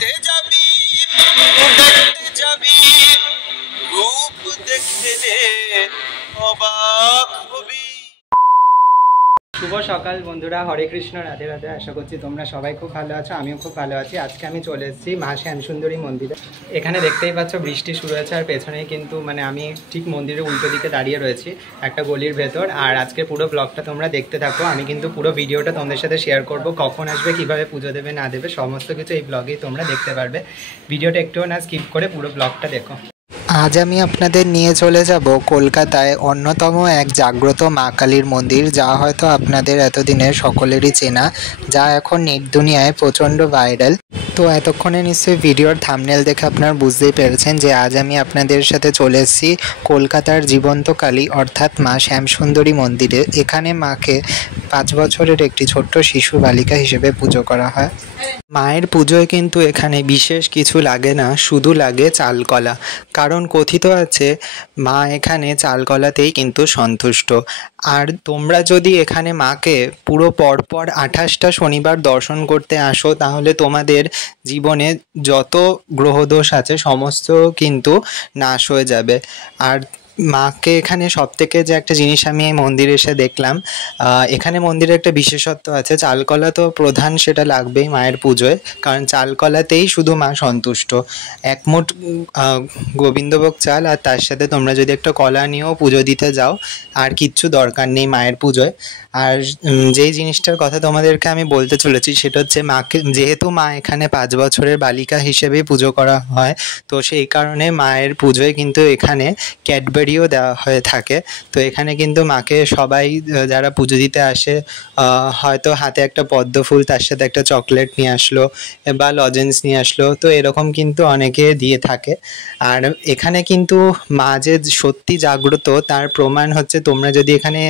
দেখতে যাবি দেখতে যাবি রূপ দেখতে রে অবাক হবি। শুভ সকাল বন্ধুরা, হরে কৃষ্ণ, রাধে রাধে। আশা করছি তোমরা সবাই খুব ভালো আছো, আমিও খুব ভালো আছি। আজকে আমি চলে এসেছি মা শ্যামসুন্দরী মন্দিরে। এখানে দেখতেই পাচ্ছ বৃষ্টি শুরু হয়েছে, আর পেছনেই কিন্তু আমি ঠিক মন্দিরের উল্টো দিকে দাঁড়িয়ে রয়েছি একটা গলির ভেতর। আর আজকে পুরো ব্লগটা তোমরা দেখতে থাকো, আমি কিন্তু পুরো ভিডিওটা তোমাদের সাথে শেয়ার করব। কখন আসবে, কিভাবে পুজো দেবে না দেবে, সমস্ত কিছু এই ব্লগেই তোমরা দেখতে পারবে। ভিডিওটা একটুও না স্কিপ করে পুরো ব্লগটা দেখো। আজ আমি আপনাদের নিয়ে চলে যাব কলকাতায় অন্যতম এক জাগ্রত মা কালীর মন্দির, যা হয়তো আপনাদের এতদিনের সকলেরই চেনা, যা এখন নেট দুনিয়ায় প্রচণ্ড ভাইরাল। তো এতক্ষণে নিশ্চয়ই ভিডিওর থাম্বনেল দেখে আপনারা বুঝতেই পেরেছেন যে আজ আমি আপনাদের সাথে চলে এসেছি কলকাতার জীবন্ত কালী অর্থাৎ মা শ্যামসুন্দরী মন্দিরে। এখানে মাকে 5 বছরের একটি ছোট্ট শিশু বালিকা হিসেবে পুজো করা হয়। মায়ের পুজোয় কিন্তু এখানে বিশেষ কিছু লাগে না, শুধু লাগে চালকলা। কারণ কথিত আছে মা এখানে চালকলাতেই কিন্তু সন্তুষ্ট। আর তোমরা যদি এখানে মাকে পুরো পরপর 28টা শনিবার দর্শন করতে আসো, তাহলে তোমাদের জীবনে যত গ্রহদোষ আছে সমস্ত কিন্তু নাশ হয়ে যাবে। আর মাকে এখানে সবথেকে যে একটা জিনিস আমি এই মন্দিরে এসে দেখলাম, এখানে মন্দিরে একটা বিশেষত্ব আছে। চালকলা তো প্রধান, সেটা লাগবেই মায়ের পুজোয়, কারণ চালকলাতেই শুধু মা সন্তুষ্ট। এক মুঠ গোবিন্দভোগ চাল আর তার সাথে তোমরা যদি একটা কলা নিয়েও পুজো দিতে যাও, আর কিচ্ছু দরকার নেই মায়ের পুজোয়। আর যেই জিনিসটার কথা তোমাদেরকে আমি বলতে চলেছি সেটা হচ্ছে মাকে, যেহেতু মা এখানে 5 বছরের বালিকা হিসেবেই পুজো করা হয়, তো সেই কারণে মায়ের পুজোয় কিন্তু এখানে ক্যাডবেরিও দেওয়া হয়ে থাকে। তো এখানে কিন্তু মাকে সবাই যারা পুজো দিতে আসে হয়তো হাতে একটা পদ্ম ফুল, তার সাথে একটা চকলেট নিয়ে আসলো বা লজেন্স নিয়ে আসলো, তো এরকম কিন্তু অনেকে দিয়ে থাকে। আর এখানে কিন্তু মা যে সত্যি জাগ্রত তার প্রমাণ হচ্ছে, তোমরা যদি এখানে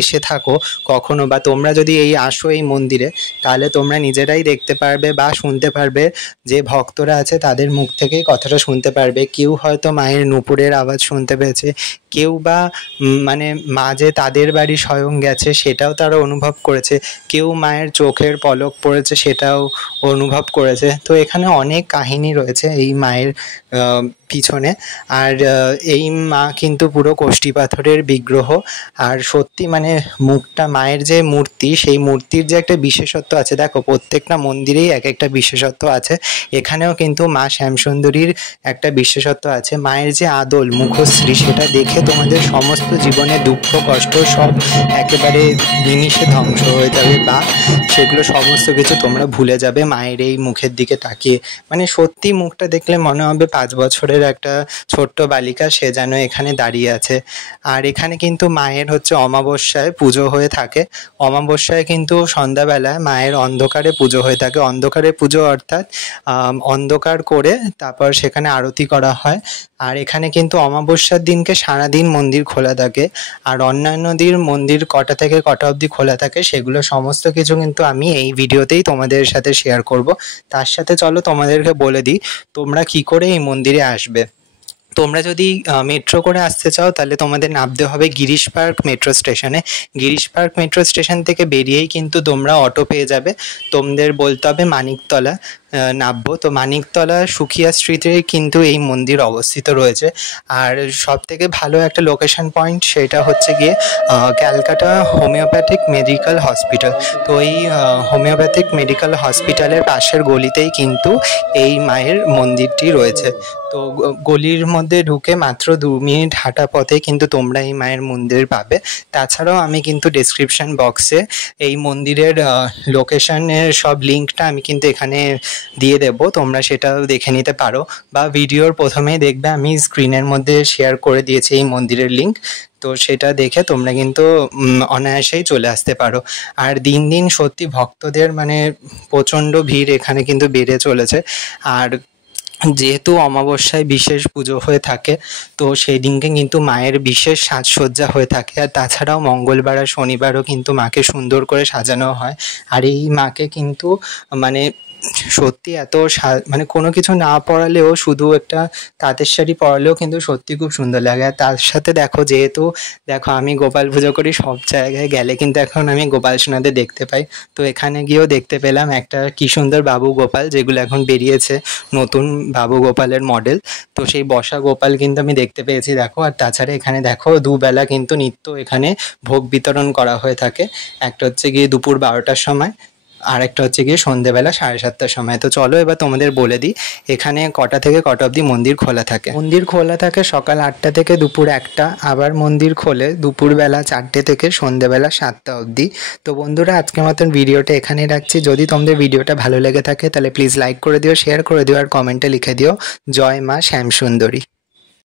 এসে থাকো কখনো, বা তোমরা যদি আসো এই মন্দিরে, তাহলে তোমরা নিজেরাই দেখতে পারবে বা শুনতে পারবে যে ভক্তরা আছে তাদের মুখ থেকেই কথাটা শুনতে পারবে। কেউ হয়তো মায়ের নূপুরের আওয়াজ শুনতে পেয়েছে, কেউ বা মা যে তাদের বাড়ি স্বয়ং গেছে সেটাও তারা অনুভব করেছে, কেউ মায়ের চোখের পলক পড়েছে সেটাও অনুভব করেছে। তো এখানে অনেক কাহিনী রয়েছে এই মায়ের পিছনে। আর এই মা কিন্তু পুরো কষ্টি পাথরের বিগ্রহ। আর সত্যি মুখটা, মায়ের যে মূর্তি, সেই মূর্তির যে একটা বিশেষত্ব আছে, দেখো প্রত্যেকটা মন্দিরেই এক একটা বিশেষত্ব আছে, এখানেও কিন্তু মা শ্যামসুন্দরীর একটা বিশেষত্ব আছে। মায়ের যে আদল মুখশ্রী, সেটা দেখে তোমাদের সমস্ত জীবনে দুঃখ কষ্ট সব একেবারে নিমিষে ধ্বংস হয়ে যাবে, বা সেগুলো সমস্ত কিছু তোমরা ভুলে যাবে মায়ের এই মুখের দিকে তাকিয়ে। সত্যি মুখটা দেখলে মনে হবে 5 বছরের একটা ছোট্ট বালিকা, সে যেন এখানে দাঁড়িয়ে আছে। আর এখানে কিন্তু মায়ের হচ্ছে অমাবস্যায় পুজো হয়ে থাকে। অমাবস্যায় কিন্তু সন্ধ্যাবেলায় মায়ের অন্ধকারে পুজো হয়ে থাকে। অন্ধকারে পুজো অর্থাৎ অন্ধকার করে তারপর সেখানে আরতি করা হয়। আর এখানে কিন্তু অমাবস্যার দিনকে সারাদিন মন্দির খোলা থাকে, আর অন্যান্য দিন মন্দির কটা থেকে কটা অবধি খোলা থাকে সেগুলো সমস্ত কিছু কিন্তু আমি এই ভিডিওতেই তোমাদের সাথে শেয়ার করব। তার সাথে চলো তোমাদেরকে বলে দিই তোমরা কি করে এই মন্দিরে আসবে। তোমরা যদি মেট্রো করে আসতে চাও, তাহলে তোমাদের নামতে হবে গিরিশ পার্ক মেট্রো স্টেশনে। গিরিশ পার্ক মেট্রো স্টেশন থেকে বেরিয়েই কিন্তু তোমরা অটো পেয়ে যাবে। তোমাদের বলতে হবে মানিকতলা নামবো। তো মানিকতলা সুখিয়া স্ট্রিটে কিন্তু এই মন্দির অবস্থিত রয়েছে। আর সব থেকে ভালো একটা লোকেশন পয়েন্ট, সেটা হচ্ছে গিয়ে ক্যালকাটা হোমিওপ্যাথিক মেডিকেল হসপিটাল। তো এই হোমিওপ্যাথিক মেডিকেল হসপিটালের পাশের গলিতেই কিন্তু এই মায়ের মন্দিরটি রয়েছে। তো গলির মধ্যে ঢুকে মাত্র 2 মিনিট হাঁটা পথে কিন্তু তোমরা এই মায়ের মন্দির পাবে। তাছাড়াও আমি কিন্তু ডেসক্রিপশন বক্সে এই মন্দিরের লোকেশনের সব লিঙ্কটা আমি কিন্তু এখানে দিয়ে দেব, তোমরা সেটাও দেখে নিতে পারো, বা ভিডিওর প্রথমেই দেখবে আমি স্ক্রিনের মধ্যে শেয়ার করে দিয়েছি এই মন্দিরের লিঙ্ক। তো সেটা দেখে তোমরা কিন্তু অনায়াসেই চলে আসতে পারো। আর দিন দিন সত্যি ভক্তদের প্রচণ্ড ভিড় এখানে কিন্তু বেড়ে চলেছে। আর যেহেতু অমাবস্যায় বিশেষ পুজো হয়ে থাকে, তো সেই দিনকে কিন্তু মায়ের বিশেষ সাজসজ্জা হয়ে থাকে। আর তাছাড়াও মঙ্গলবার আর শনিবারও কিন্তু মাকে সুন্দর করে সাজানো হয়। আর এই মাকে কিন্তু সত্যি এত মানে কোনো কিছু না পরালেও শুধু একটা তাঁতের শাড়ি পরালেও কিন্তু সত্যি খুব সুন্দর লাগে। আর তার সাথে দেখো, যেহেতু দেখো আমি গোপাল পুজো করি, সব জায়গায় গেলে কিন্তু এখন আমি গোপাল সোনাদের দেখতে পাই। তো এখানে গিয়েও দেখতে পেলাম একটা কি সুন্দর বাবু গোপাল, যেগুলো এখন বেরিয়েছে নতুন বাবু গোপালের মডেল। তো সেই বসা গোপাল কিন্তু আমি দেখতে পেয়েছি দেখো। আর তাছাড়া এখানে দেখো দুবেলা কিন্তু নিত্য এখানে ভোগ বিতরণ করা হয়ে থাকে। একটা হচ্ছে গিয়ে দুপুর 12টার সময়, আর একটা হচ্ছে গিয়ে সন্ধেবেলা 7:30টার সময়। তো চলো এবার তোমাদের বলে দিই এখানে কটা থেকে কটা অবধি মন্দির খোলা থাকে। মন্দির খোলা থাকে সকাল 8টা থেকে দুপুর 1টা, আবার মন্দির খোলে দুপুরবেলা 4টে থেকে সন্ধেবেলা 7টা অবধি। তো বন্ধুরা, আজকের মতন ভিডিওটা এখানেই রাখছি। যদি তোমাদের ভিডিওটা ভালো লেগে থাকে তাহলে প্লিজ লাইক করে দিও, শেয়ার করে দিও, আর কমেন্টে লিখে দিও জয় মা শ্যামসুন্দরী।